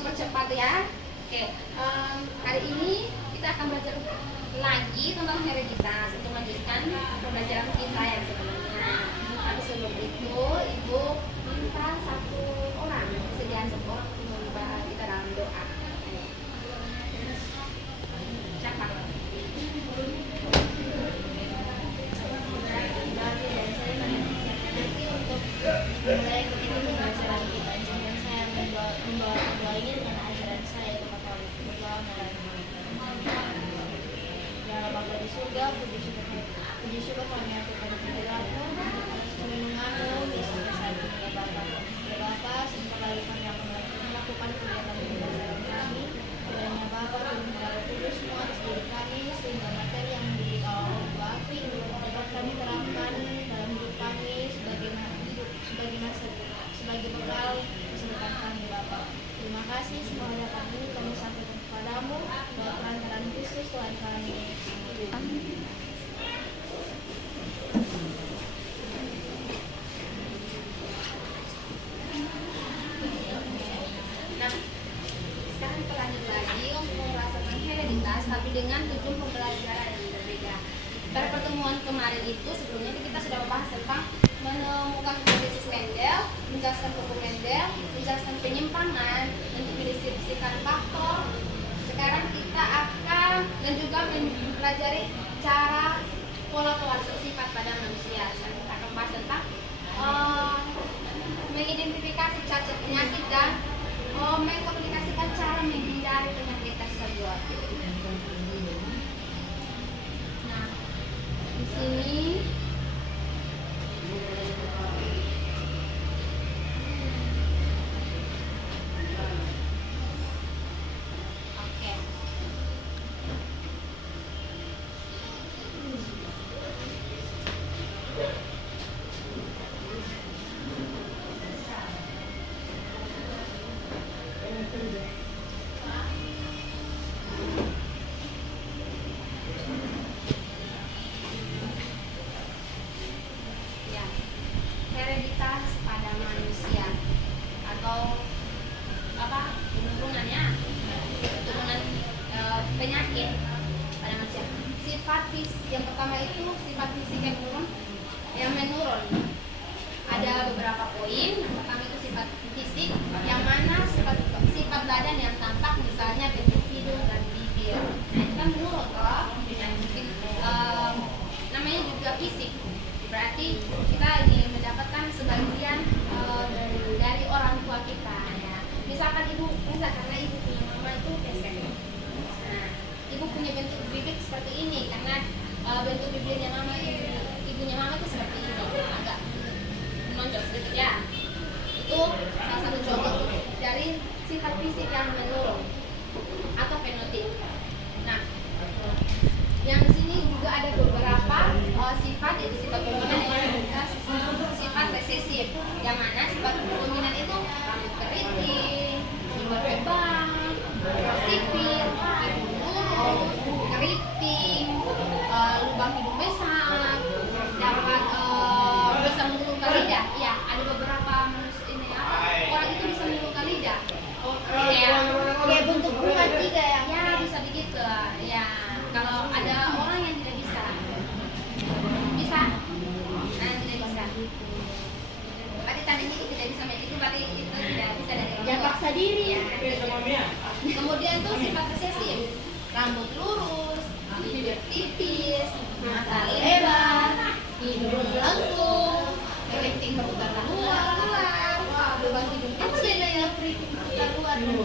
mempercepat ya. Oke, hari ini kita akan belajar lagi tentang hereditas untuk melanjutkan pembelajaran kita yang sebelumnya. Tapi sebelum itu, Ibu minta satu orang kesediaan support membahas kita dalam doa. Siapa? Mulai ketika pembelajaran kita, jangan saya membawa ini dengan ajaran saya kepada berdoa dalam Bapa di surga, puji syukur kami aturkan kehadiratmu, menunggu sampai saat ini ya Bapa. Ya Bapa, sebentar lagi kami akan melakukan kegiatan pembelajaran kami. Kiranya Bapa turun melalui kudus semua atas diri kami, sehingga materi yang diberi oleh Bu Afi dapat kami terapkan dalam hidup kami sebagai bekal masa depan kami Bapa. Terima kasih semua harapan ini kami sampaikan kepadamu bahwa perantaraan Kristus Tuhan kami. Amin. Nah, sekarang kita lanjut lagi untuk merasakan hereditas, tapi dengan tujuan pembelajaran yang berbeda. Pada pertemuan kemarin itu sebelumnya kita sudah membahas tentang menemukan hipotesis Mendel, menjelaskan hukum Mendel, menjelaskan penyimpangan, mendeskripsikan faktor. Sekarang kita akan dan juga mempelajari cara pola-pola sifat pada manusia. Sekarang kita akan bahas tentang mengidentifikasi cacat penyakit dan mengkomunikasikan cara menghindari penyakit tersebut. Nah, di sini hereditas pada manusia atau apa turunannya turunan penyakit pada manusia. Sifat yang pertama itu sifat fisik yang menurun. Ada beberapa poin. Yang pertama itu sifat fisik yang mana sifat badan yang tampak, misalnya bentuk hidung dan bibir. Nah, itu kan menurun toh. Namanya juga fisik. Berarti kita ingin mendapatkan sebagian dari orang tua kita ya. Misalkan ibu karena ibu punya mama itu pesek. Nah, ibu punya bentuk bibir seperti ini karena bentuk bibirnya mama ibunya mama itu seperti ini, agak menonjol sedikit ya. Itu salah satu contoh dari sifat fisik yang menurun atau fenotip. Nah, yang di sini juga ada beberapa sifat, yaitu sifat dominan dan sifat resesif. Yang mana sifat dominan itu rambut keriting, berrebang, sipit, hidung lurus, keriting, lubang hidung besar, dapat bisa mengeluarkan lidah. Ya, ada beberapa manusia ini ya, orang itu bisa mengeluarkan lidah. Kayak bentuk bunga tiga ya bisa begitu ya. Kalau ada orang yang tidak bisa, nah tidak bisa. Berarti tandanya itu tidak bisa itu berarti itu tidak bisa dari orang tua. paksa diri Ya. Kemudian tuh sifat resesif, rambut lurus, bibir tipis, mata lebar, hidung melengkung, keriting terbuka keluar, lubang hidung kecil. apa bedanya keriting keluar dan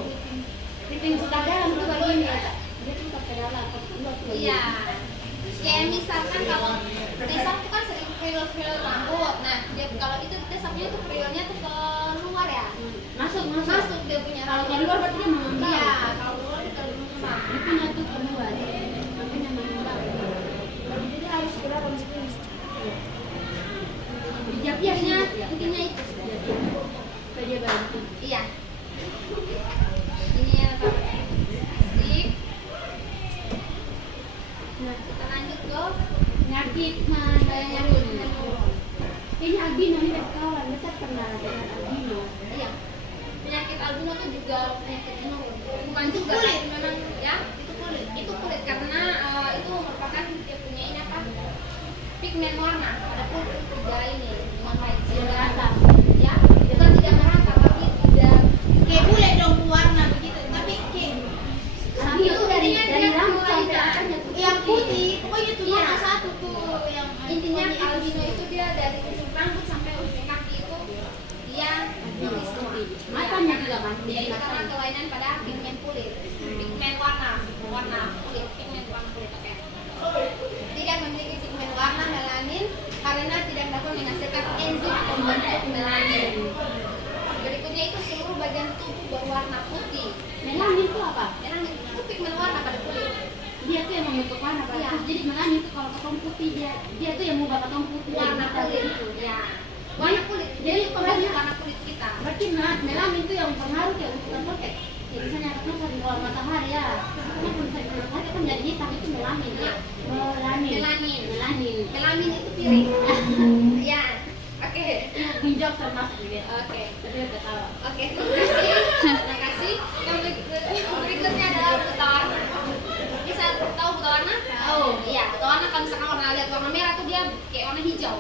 keriting suka dalam itu bagaimana ya? Dia tuh pakai dalam. Iya. Kayak misalkan kalau desap itu kan sering krill rambut. Nah, dia kalau itu desapnya tuh krillnya tuh keluar ya. Masuk dia punya Kalau rambut. keluar berarti dia mengembang. Iya, kalau keluar itu keluar. Dia punya tuh keluar. Makanya mengembang. Jadi harus segera konsisten. Intinya itu. Supaya dia bantu. Iya. Ini yang fisik. Nah, kita lanjut ke Penyakit mana yang menurun. ini albino ini kawan, kita pernah dengan albino. Iya. Penyakit albino itu juga penyakit pigmen warna. Ada pun tidak ini memakai Tidak merata. ya, bukan tidak merata tapi tidak Kayak bule dong warna begitu, tapi kayak tapi itu dari rambut sampai akarnya yang putih, pokoknya tuh Iya. warna satu tuh yang intinya pokoknya albino itu dia dari ujung rambut sampai ujung kaki itu dia putih semua. matanya juga kan. Dia itu karena kelainan pada pigmen kulit, pigmen warna kulit, pigmen warna kulit. Oke. Tidak memiliki pigmen warna melanin karena tidak dapat menghasilkan enzim pembentuk melanin. Berikutnya itu seluruh bagian tubuh berwarna putih. Melanin itu apa? Melanin itu pigmen warna pada kulit. Dia tuh yang membentuk warna pada Iya. kulit. Jadi melanin itu kalau ketong putih dia tuh yang mengubah ketong putih. Warna Jadi kulit gitu. ya. Warna kulit. Jadi pembentuk warna kulit kita. Berarti melanin itu yang pengaruh ya untuk ketong kayak misalnya ketong sering keluar matahari ya. Ketong sering keluar matahari kan jadi hitam itu melanin ya. Melanin. Melanin. Melanin itu piring. Ya. Oke. Gunjok termasuk juga. Oke. Tapi udah ketawa. Oke, terima kasih. Yang berikutnya adalah buta warna. Bisa tahu buta warna? Tahu. Iya, buta warna kalau misalkan warna lihat warna merah tuh dia kayak warna hijau.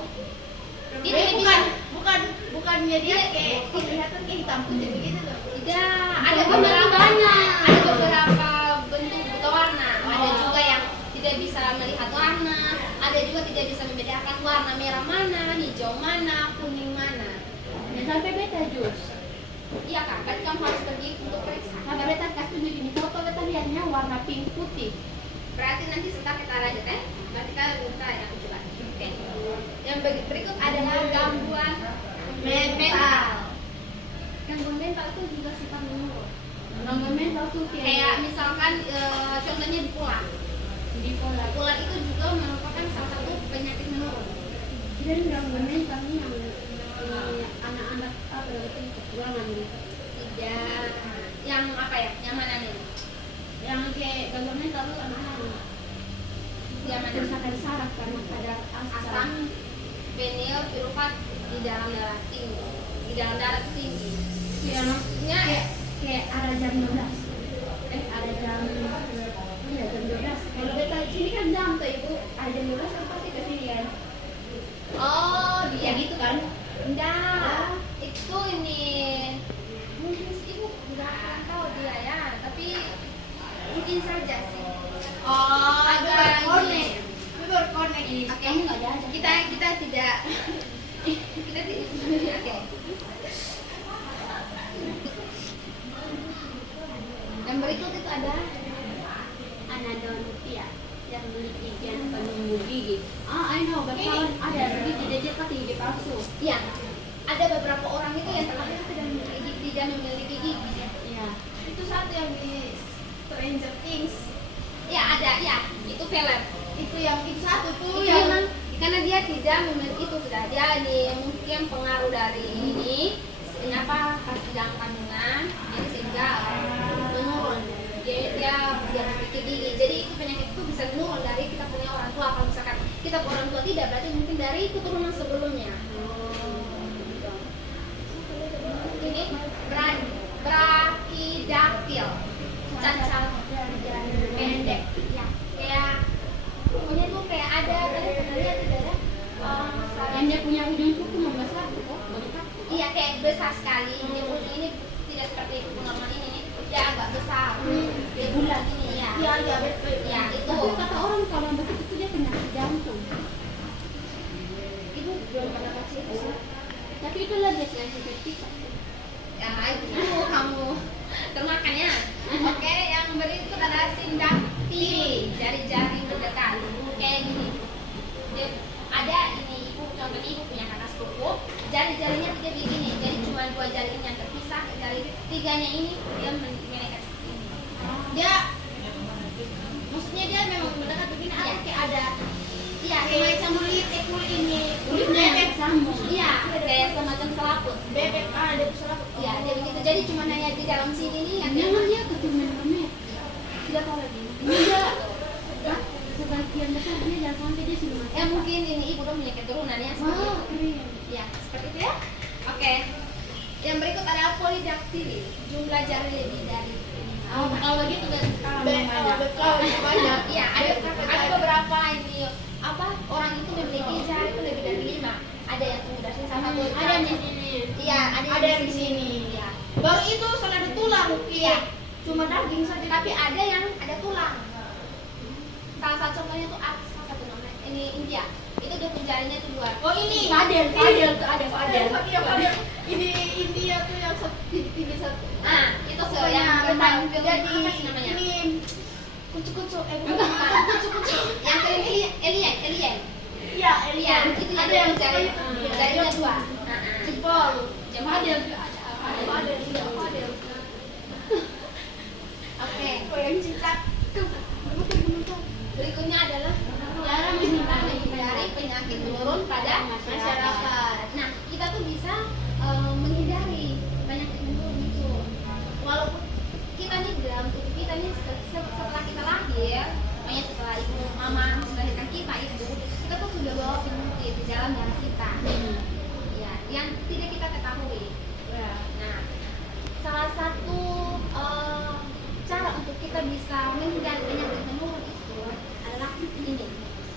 Dia Eh, tidak bisa. bukannya dia kayak kelihatan kayak hitam putih begitu loh. Tidak, ada Oh, beberapa banyak. Ada beberapa bentuk buta warna. Ada juga yang tidak bisa melihat warna. Ada juga tidak bisa membedakan warna merah mana, hijau mana, kuning mana. Ya sampai beta jus. Iya kak, berarti kamu harus pergi untuk periksa. Nah, beta kasih tunjuk ini foto beta lihatnya warna pink putih. Berarti nanti sebentar kita lanjut ya. Nanti kita ya coba. Oke. Yang berikut adalah gangguan mental. Gangguan mental itu juga sifat menurun. Gangguan mental tuh Kayak misalkan contohnya bipolar. bipolar. Bipolar itu juga merupakan salah satu penyakit menurun. Dan gangguan mental ini yang anak-anak apa itu kekurangan gitu. Tidak. Yang apa ya? Yang mana nih? Yang kayak gangguan mental tuh anak-anak Yang mana? kerusakan saraf karena kadar Asam benil pirufat di dalam darah tinggi. Di dalam darah tinggi. Ya maksudnya kayak ada jam 12. Ada jam iya jam 12. Kalau beta sini kan jam tuh ibu, ada jam 12 kan pasti ke sini kan. Oh, Ya dia gitu kan. enggak. Itu ini mungkin sih ibu enggak akan tahu dia ya, tapi mungkin saja sih. Oh, Agak berkonek. Berkonek. Oke. Kamu nggak ada. Kita tidak kita tidak oke. Yang berikut itu ada Anodontia yang memiliki gen penumbuh gigi. I know, bakalan ada gigi jadi kan gigi palsu. ya, ada beberapa orang itu yang terlahir tidak memiliki gigi. Iya. Itu satu yang di Stranger Things. Ya, ada ya. Itu film. Itu yang itu satu tuh Itu yang memang karena dia tidak memiliki itu sudah dia mungkin pengaruh dari ini kenapa pas dalam kandungan jadi sehingga menurun dia memiliki gigi jadi itu penyakit itu bisa menurun dari kita punya orang tua kalau misalkan kita punya orang tua tidak berarti mungkin dari keturunan sebelumnya ini brakidaktil cacat pendek ya kayak pokoknya tuh kayak ada tadi pernah lihat tidak ada Yang dia punya ujung kuku membesar kok, bengkak. iya kayak besar sekali dia punya ini tidak seperti pengalaman ini dia agak besar dia bulat ini ya ya betul. ya itu Tapi kata orang kalau begitu itu dia penyakit jantung. ibu belum pernah kasih itu sih Tapi itu lah dia seperti ya itu kamu termakan ya oke yang berikut adalah sindaktili jari-jari mendekat kayak gini dia, ada ini ibu contohnya ibu punya kakak sepupu jari-jarinya tiga begini jadi cuma dua jari ini yang terpisah jari tiganya ini dia mendekat seperti ini Dia maksudnya dia memang mendekat begini atau Iya. kayak ada iya kayak semacam kulit ini kulitnya bebek sambung. iya kayak semacam selaput bebek dia bisa iya dia begitu jadi cuma hanya di dalam sini nih yang Jangan dia keturunan remet. Tidak tahu lagi. Tidak. Sebagian besar dia jangan sampai dia sudah mati. mungkin ini ibu dong punya keturunan ya seperti Wah, itu keren. ya seperti itu ya oke yang berikut adalah polidaktili jumlah jari lebih dari Oh, kalau begitu kan bebek banyak. iya ada beberapa ini apa orang itu memiliki salah satu Ada di sini. Iya, Ada di sini. Iya. Baru itu soalnya ada tulang, Iya. cuma daging saja. Tapi ada yang ada tulang. Salah satu contohnya tuh salah satu namanya ini India. Itu dia penjarinya tuh 2. Oh ini. Fadel tuh ada Fadel. Iya, Fadel. Ini India tuh yang tinggi satu. Nah, itu Pokoknya yang memang tentang film jadi apa sih namanya? ini kucu-kucu Bukan. Yang film Alien. Iya, Iya, itu ada yang yang mencari jarinya 2. jempol. Fadel tuh ada Fadel, iya, Fadel. Oke. Oh, yang cicak. Berikutnya adalah Cara menghindari penyakit menurun pada masyarakat. Nah, kita tuh bisa menghindari penyakit menurun itu. Walaupun kita nih dalam tubuh kita nih setelah kita lahir, makanya setelah ibu mama melahirkan kita itu, kita tuh sudah bawa penyakit di dalam darah kita. Ya, yang tidak kita ketahui. Nah, salah satu cara untuk kita bisa menghindari penyakit menurun itu adalah ini,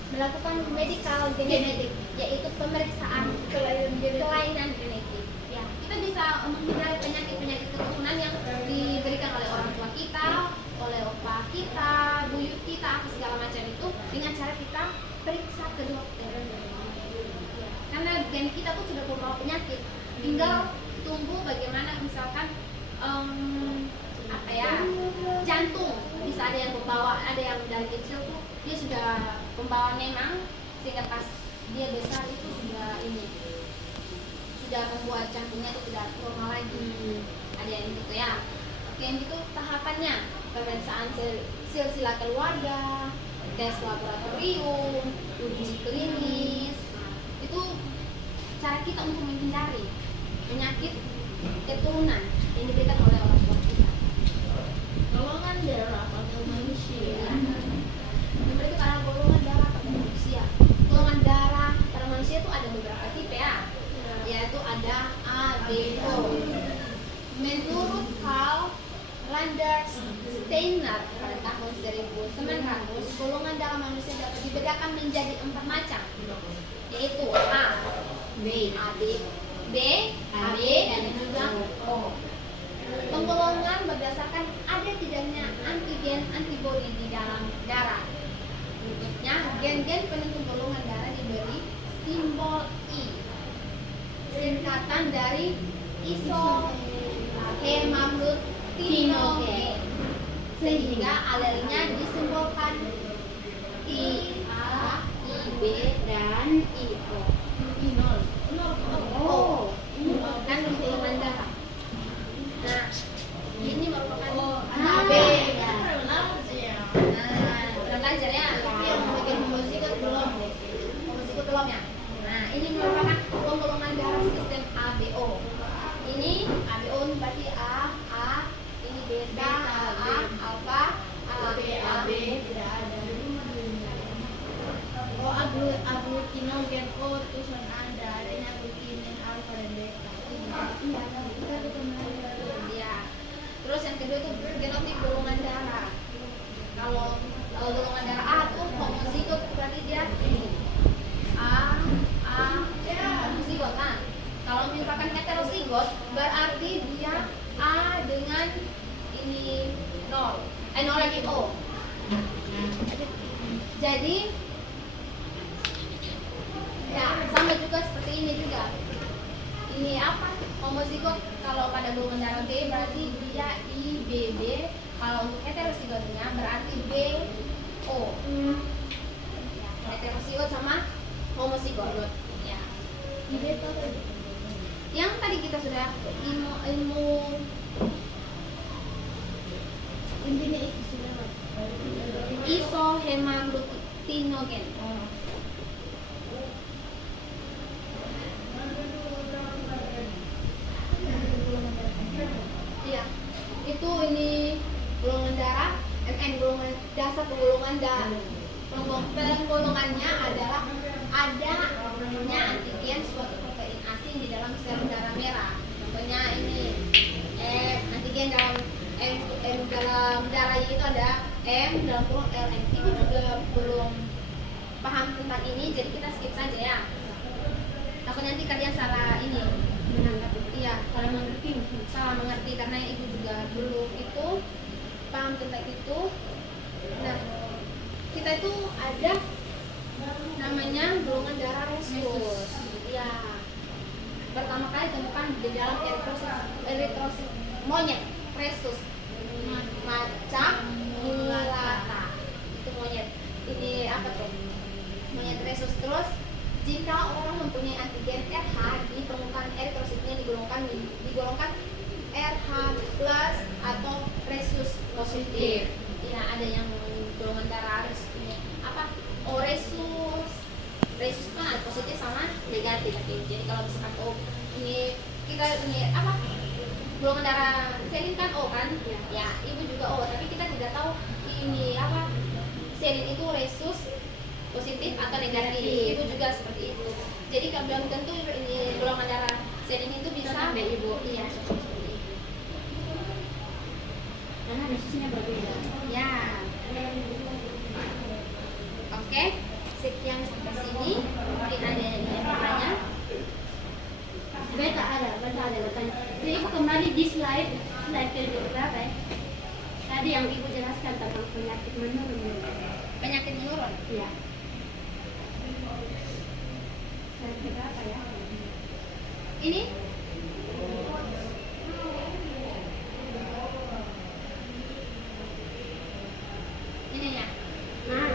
melakukan medical genetik, yaitu pemeriksaan kelainan genetik. Ya, kita bisa menghindari penyakit-penyakit keturunan yang diberikan oleh orang tua kita, oleh opa kita, buyut kita, apa segala macam itu dengan cara kita periksa ke dokter. Ya, karena gen kita tuh sudah membawa penyakit, tinggal tunggu bagaimana misalkan apa ya, jantung bisa ada yang membawa, ada yang dari kecil tuh dia sudah pembawa memang, sehingga pas dia besar itu sudah membuat jantungnya itu tidak normal lagi, ada yang gitu ya. Oke, yang gitu tahapannya pemeriksaan silsilah keluarga, tes laboratorium, uji klinis. Nah, itu cara kita untuk menghindari penyakit keturunan yang diberikan oleh orang tua kita. Golongan darah pada manusia. Nomor itu karena golongan darah pada manusia. Golongan darah pada manusia itu ada beberapa tipe ya, yaitu ada A, B, O. Menurut Carl Landers Steiner pada tahun 1900, golongan darah manusia dapat dibedakan menjadi 4 macam, yaitu A, B, AB, B, AB, dan juga O. Penggolongan berdasarkan ada tidaknya antigen antibodi di dalam darah. Berikutnya, gen-gen penentu golongan darah diberi simbol I, singkatan dari isohemaglutinogen, sehingga alelnya disimbolkan I, A, I, B, dan I, O. Oh, kan golongan darah. Nah, ini merupakan AB ya. Nah, udah belajar ya. Yang bagian homozigot belum deh. Homozigot belum ya. Nah, ini merupakan penggolongan darah sistem ABO. Ini ABO ini berarti A, ini beta, A, alfa, AB tidak ada. Oh, aglutinogen O tulisan ada, adanya aglutinin alfa dan beta. Ya. Terus yang kedua itu genotip golongan darah. Kalau golongan darah A tuh homozigot, berarti dia A homozigot. Nah, kalau misalkan heterozigot berarti dia A dengan ini 0 lagi O. Jadi ya sama juga seperti ini juga. Ini apa? Homozigot kalau pada golongan darah B berarti dia IBB. Kalau untuk heterozigotnya berarti BO. Ya, heterozigot sama homozigot. Ya. Yang tadi kita sudah ilmu Intinya itu sudah. isohemaglutinogen. Iya, itu ini golongan darah, golongan dasar penggolongan darah. Penggolongannya adalah adanya antigen suatu protein asing di dalam sel darah merah. Contohnya ini antigen dalam dalam darahnya itu ada M dalam kurung LM. Ibu juga belum paham tentang ini, jadi kita skip saja ya. takut nanti kalian salah ini menangkap iya kalau mengerti salah mengerti karena ibu juga dulu itu paham tentang itu. Nah, kita itu ada namanya golongan darah resus. Ya, pertama kali ditemukan di dalam eritrosit monyet resus macam mulata. Itu monyet. Ini apa tuh? Monyet resus. Terus jika orang mempunyai antigen RH di permukaan eritrositnya digolongkan RH plus atau resus positif. Ya, ada yang golongan darah resus apa? O resus. Resus kan ada positif sama negatif. Jadi kalau misalkan O ini kita ini apa? Golongan darah selin kan O kan? Ya, ibu juga O, tapi kita tidak tahu ini apa? Selin itu resus positif atau negatif. Ibu juga seperti itu. Jadi belum tentu ini golongan darah selin itu bisa ibu. Iya, seperti itu. karena resusnya berbeda. Ya. Oke, sekian sampai sini. Mungkin ada yang ingin bertanya. Beta ada bertanya. Jadi ibu kembali di slide ke berapa ya? Tadi yang ibu jelaskan tentang penyakit menurun. Penyakit menurun. Iya. Slide ke berapa ya? Ini ini ya. Nah,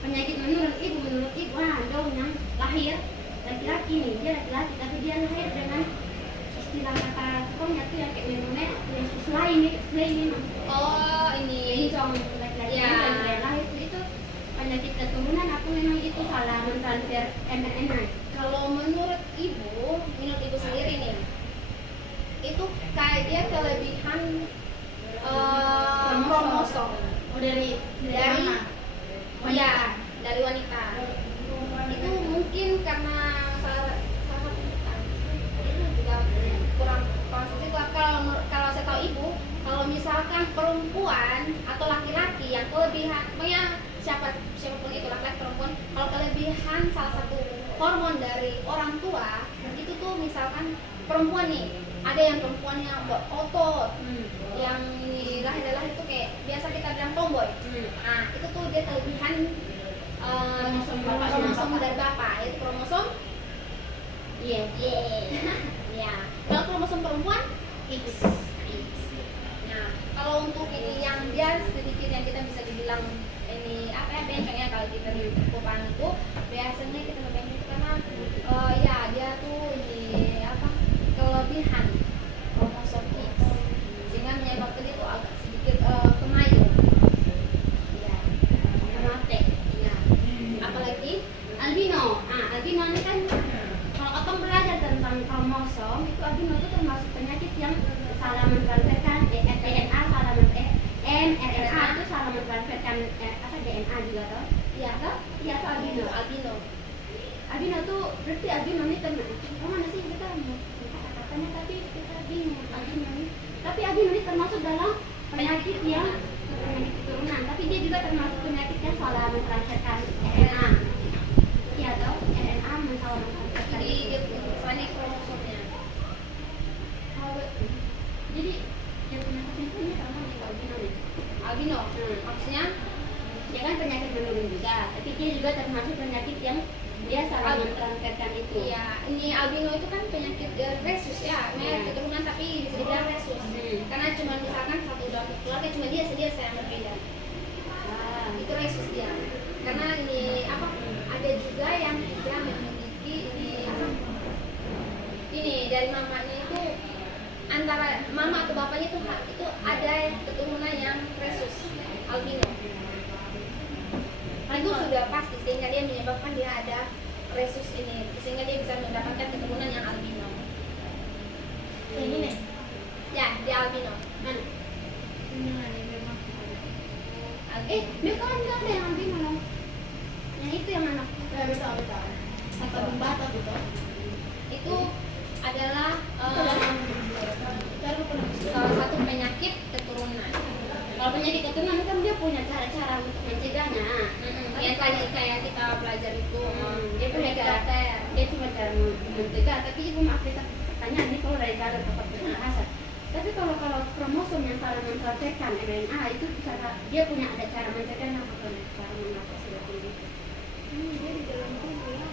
penyakit menurun menurut ibu, dong yang lahir laki-laki nih, dia laki-laki tapi dia lahir dengan istilah kata pokoknya tuh yang kayak memonet, resus lain Oh, ini dong laki-laki Ya. yang dia lahir itu penyakit keturunan aku memang itu salah mentransfer mRNA. kalau menurut ibu sendiri nih, itu kayak dia kelebihan kromosom Oh, dari dari mama. ya dari wanita. Itu mungkin karena salah satu itu juga kurang konsisten. Kalau saya tahu ibu, kalau misalkan perempuan atau laki-laki yang kelebihan, pokoknya siapapun itu laki-laki perempuan, kalau kelebihan salah satu hormon dari orang tua itu tuh misalkan perempuan nih, ada yang perempuannya otot, yang ini lahir itu kayak biasa kita bilang tomboy. Nah, itu tuh dia kelebihan kromosom dari bapak, yaitu kromosom Iya. ya. Kalau kromosom perempuan X. Nah, kalau untuk ini yang dia sedikit yang kita bisa dibilang ini apa ya bencongnya kalau kita di perkopaan itu biasanya kita bencong itu karena ya dia tuh ini apa kelebihan kromosom X sehingga menyebabkan itu agak sedikit kemayu. Ya, mate. Ya. Apalagi Albino. Albino ini kan kalau kamu belajar tentang kromosom itu albino itu termasuk penyakit yang salah mentransferkan DNA, salah mRNA itu salah mentransferkan DNA juga toh? Iya toh? Iya toh albino. Albino tuh berarti albino ini mana sih kita mau katanya tadi kita bingung albino ini. Tapi albino ini termasuk dalam penyakit yang penyakit keturunan, tapi dia juga termasuk penyakit yang salah mentransferkan RNA. Iya toh? RNA salah mentransferkan. jadi dia misalnya kromosomnya. Jadi yang penyakit itu ini sama dengan albino nih. Albino, maksudnya Dia kan penyakit menurun juga, tapi dia juga termasuk penyakit yang dia salah mentransferkan itu. ya ini albino itu kan penyakit resus ya, penyakit keturunan tapi bisa dibilang resus. Karena cuma misalkan satu dalam keluarga cuma dia yang berbeda. Itu resus dia. Karena ini apa? Ada juga yang dia memiliki ini apa? Ini dari mamanya itu antara mama atau bapaknya itu ada keturunan yang resus albino. Itu sudah pasti sehingga dia menyebabkan dia ada resus ini sehingga dia bisa mendapatkan keturunan yang albino. Yang ini? Ya, dia albino. Mana? Albino. Kan enggak ada yang albino loh. Yang itu yang mana? Betul. Atau bata gitu. Itu adalah salah satu penyakit keturunan. Kalau penyakit keturunan kan dia punya cara-cara untuk mencegahnya. Yang tadi kayak kita belajar itu, Dia punya cara, dia cuma cara mencegah. Tapi ibu maaf kita pertanyaan ini kalau dari cara tempat penjelasan. Tapi kalau kromosom yang salah mempraktekkan RNA itu cara dia punya ada cara mencegahnya atau cara mengatasi itu. Dia di dalam tubuh ya.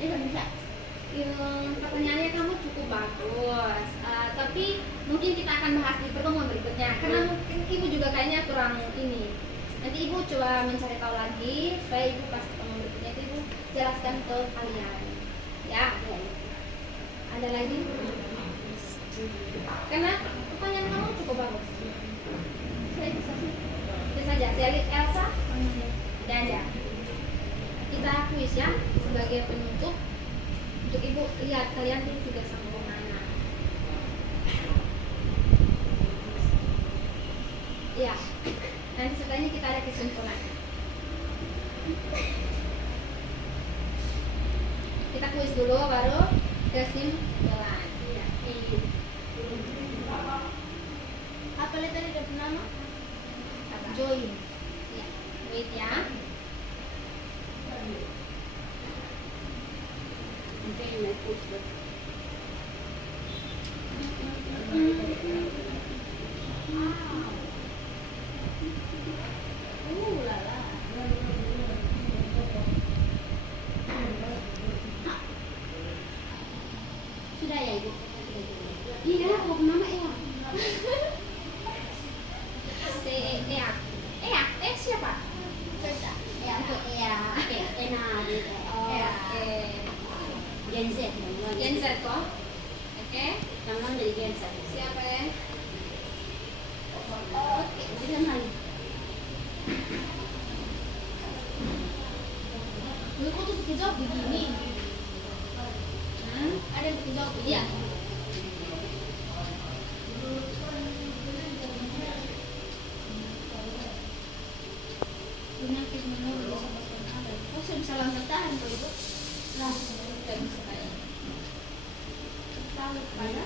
Dia nggak bisa. Pertanyaannya kamu cukup bagus, tapi mungkin kita akan bahas di pertemuan berikutnya karena mungkin ibu juga kayaknya kurang ini. Nanti ibu coba mencari tahu lagi supaya ibu pas pertemuan berikutnya itu ibu jelaskan ke kalian. Ya, ada lagi? Karena pertanyaan kamu cukup bagus. Saya bisa sih. Itu saja. Saya lihat Elsa. Dan ya, kita kuis ya sebagai penutup. Untuk ibu lihat kalian tuh sudah sampai mana. Ya, nanti setelahnya kita ada kesimpulan. Kita kuis dulu baru kesimpulan. Ya. Apa lihat tadi ada nama? Join. Ya, wait ya. Sudah ya ibu? Iya, mau kemana ya? Siapa? Ya, untuk ya, enak gitu. Oke. Gen Z, Gen Z kok? Oke. Teman dari Gen Z. Siapa ya? Oke, dengan lagi. Lu kok tuh bikin jawab begini? Ada yang bikin jawab begini? Iya. Penyakit menurut bisa pasien ada. Oh, saya bisa langsung tahan kok ibu. Langsung tidak bisa kayak. Tahu pada?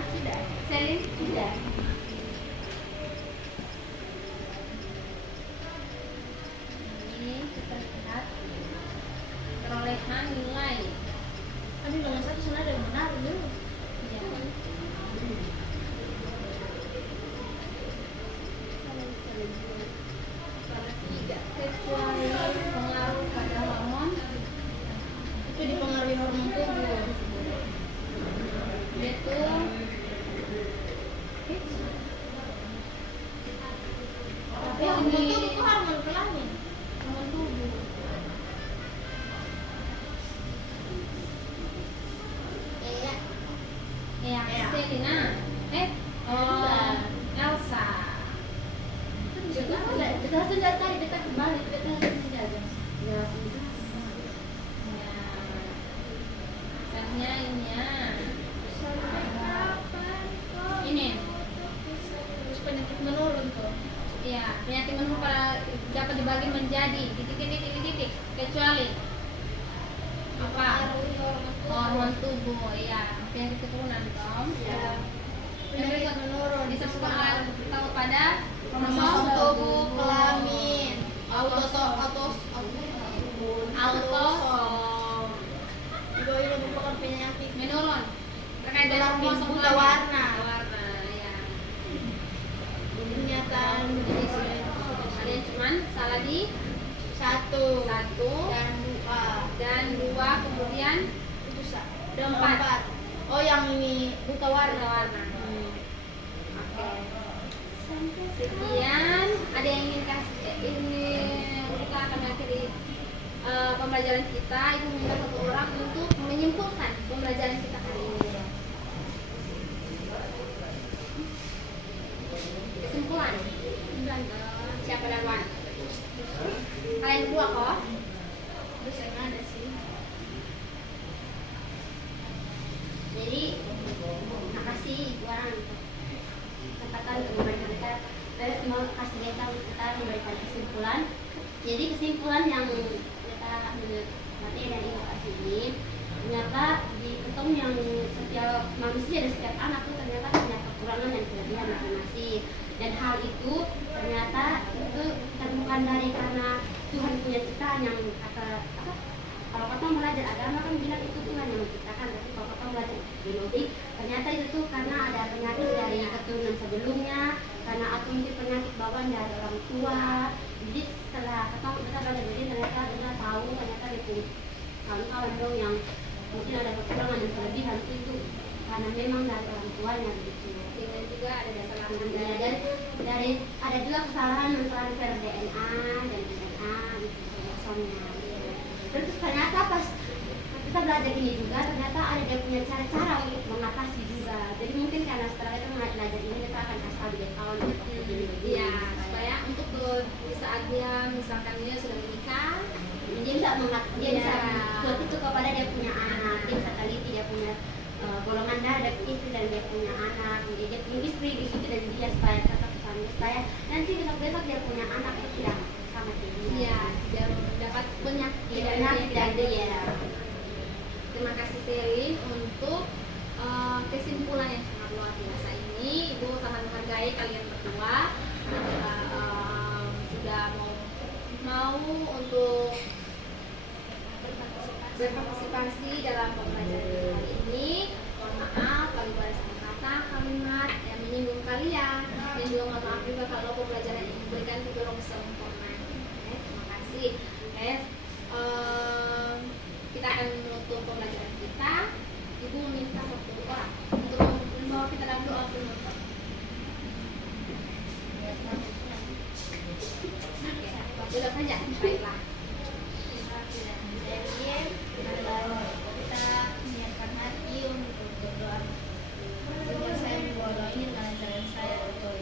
Sudah. Selin sudah. Ini kita lihat perolehan nilai. Tapi dengan satu sana ada yang benar dulu. Ya. Tidak kecuali pengaruh pada hormon Itu dipengaruhi hormon tubuh. yaitu Tapi hormon tubuh itu hormon kelamin. hormon tubuh. Iya. Ya, Ya. Selina. Oh, Elsa. Kita sudah tadi kita kembali kita sudah. Ya. Karena ini ya. Ini. Terus penyakit menurun tuh. Iya, penyakit menurun pada dapat dibagi menjadi titik kecuali apa? Hormon tubuh, ya. Penyakit keturunan, Tom. Ya. Penyakit menurun Disebabkan tahu pada kromosom tubuh kelamin. Autosom. Juga ini merupakan penyakit menurun terkait dengan kelamin kromosom buta kelamin. warna. Buta warna, ya. Pernyataan Ada yang cuman salah di satu satu dan dua. dan dua, kemudian Itu ada empat. Oh yang ini buta warna. warna. Oke. Sekian, ada yang ingin kasih ini kita akan mengakhiri pembelajaran kita. Ibu minta satu orang untuk menyimpulkan pembelajaran kita kali ini. Kesimpulan. Siapa dan Wan? Kalian berdua kok? Terus yang ada sih. Jadi, makasih Ibu An kesempatan untuk memberikan kita. Terima kasih kita memberikan kesimpulan. Jadi kesimpulan yang kita menurut materi dari edukasi ini, ternyata di ketemu yang setiap manusia dan setiap anak itu ternyata punya kekurangan dan kelebihan masing-masing. Dan hal itu ternyata itu bukan dari karena Tuhan punya ciptaan yang kata apa? Kalau kita belajar agama kan bilang itu Tuhan yang menciptakan, tapi kalau kita belajar biologi ternyata itu tuh karena ada penyakit dari keturunan sebelumnya, karena atau mungkin penyakit bawaan dari orang tua. Jadi setelah kita belajar begini ternyata kita tahu ternyata itu kawan-kawan dong yang mungkin ada kekurangan dan kelebihan itu karena memang dari orang tuanya begitu. Dan juga ada dasar dan dari ada juga kesalahan mentransfer DNA dan DNA gitu kromosomnya. Terus ternyata pas kita belajar ini juga ternyata ada dia punya cara-cara untuk mengatasi juga. Jadi mungkin karena setelah kita belajar ini kita akan kasih tahu dia kawan Iya, supaya untuk di saat dia misalkan dia sudah menikah, dia bisa dia bisa buat itu kepada dia punya anak, dia bisa teliti dia punya golongan darah istri dan dia punya anak, dia punya istri gitu dan dia supaya tetap suami supaya nanti besok dia punya anak itu tidak sama dia. iya, dia mendapat penyakit Tidak ada ya. Terima kasih Selin untuk kesimpulan yang sangat luar biasa ini. Ibu sangat menghargai kalian berdua karena sudah mau untuk berpartisipasi dalam pembelajaran kali ini. Mohon maaf kalau ada salah kata, kalimat yang menyinggung kalian, dan juga mohon maaf juga kalau pembelajaran yang diberikan itu belum sempurna. Oke, terima kasih. Oke, kita akan menutup pembelajaran kita. Ibu meminta satu orang untuk membawa kita dalam doa penutup. Oke, boleh saja. Baiklah. Kita menyiapkan hati untuk berdoa. Sehingga saya membawa doa ini dengan jalan saya untuk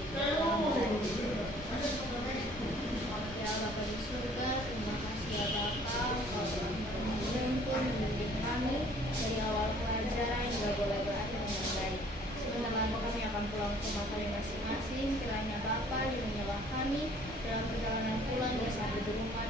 ya Bapa di surga, terima kasih ya Bapa, Kau telah menuntun mendidik kami dari awal pelajaran hingga boleh berakhir dengan baik. Sebentar kami akan pulang ke rumah kami masing-masing. Kiranya Bapa lindungilah kami dalam perjalanan pulang dan sampai di rumah